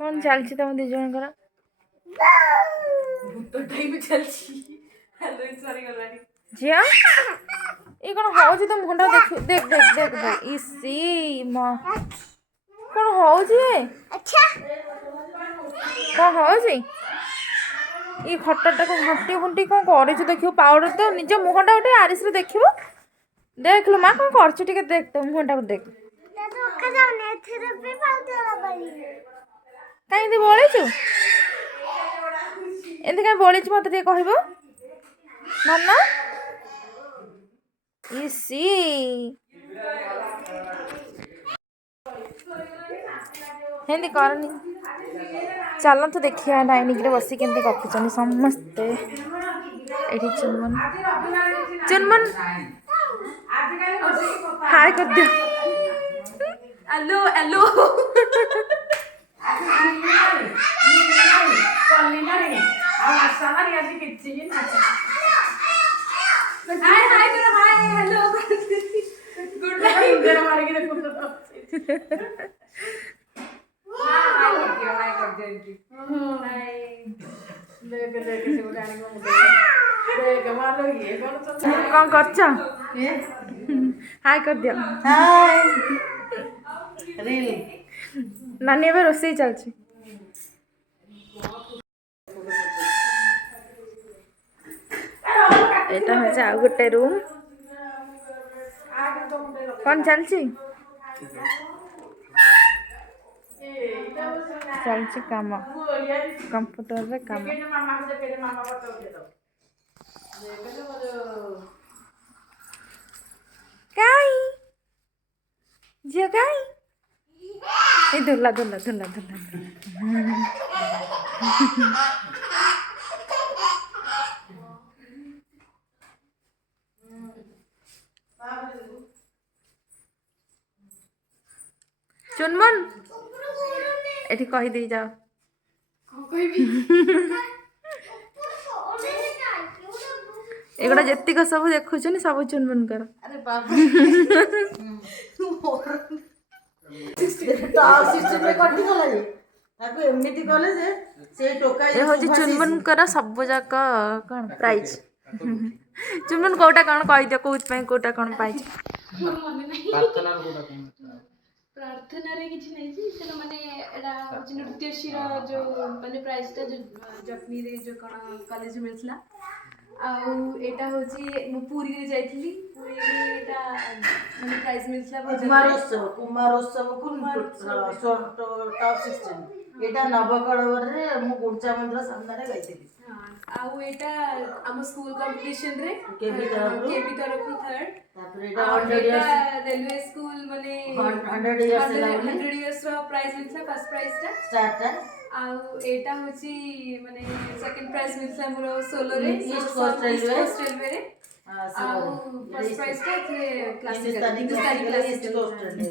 कौन चलछि तम दी जनकर भूत टाइम चलछि हेलो सॉरी गलानी जिया ये कौन होउछि तुम घंटा देख देख देख देख देख इसी मां कौन होउछि अच्छा कौन होउछि ये खट्टा को घंटी घंटी कौन करिछु देखियो पाउडर तो निज मुहंटा उठे आरिस रे देखिबो देख लो मां कौन करछु ठीक देख तो मुहंटा को देख कहीं दी बोलिछु एंती कहीं बोलिछु मत ଟିକେ କହିବ नन्ना इसी हेंदी करनी चलतु देखिए डाइनिंग रे बसी केंते गपुचनी समस्ते एठी चुनमन चुनमन हाय कर दियो हेलो हेलो हाय हाय करो हाय हेलो गुड नाइट मेरा मार के देखो हाय कर दियो इनकी हाय लेके लेके से उड़ाने को देख मारो ये कौन करछ हाय कर दियो हाय रील नानी एबे रोसई चलछि एटा है जा गोटे रूम कौन चलछि चलछि काम कंप्यूटर रे काम काई जे काई ए दुल्ला दुल्ला दुल्ला दुल्ला चुनमन एठी कहि दे जाओ एगुड़ा जेतिक सब देखुछनी सब चुनमन कर अरे बाप सिस्टम रे कटि गला जे ताको एमिति कले जे से टोका ए होची चुनमन कर सब जाक कोन प्राइज चुनमन कोटा कोन कहि दे कोच पे कोटा कोन पाइछ प्रार्थना कोटा कोन प्रार्थना रे किछि नै जी से माने एडा होची नृत्यशीर जो माने प्राइस ता जो जपनी रे जो कोन कॉलेज मिलथला आउ एटा होची मु पूरी रे जाइथिली पूरी रे एटा माने प्राइस मिलथला कुमारोत्सव शॉर्ट टॉप 16 एटा नवकळवर रे मु गुंचा मंदिर सामने रे गाइथिली आउ एटा हम स्कूल कंपटीशन रे केबी तरफ थर्ड तापर एटा 100 इयर्स रेलवे स्कूल माने 100 इयर्स रो प्राइज मिलथला फर्स्ट प्राइज ता स्टार्ट आउ एटा होची माने सेकंड प्राइज मिलथला मोर सोलो रे ईस्ट कोस्ट रेलवे रे आउ फर्स्ट प्राइज ता थे क्लासिकल हिंदुस्तानी क्लासिकल ईस्ट कोस्ट रेलवे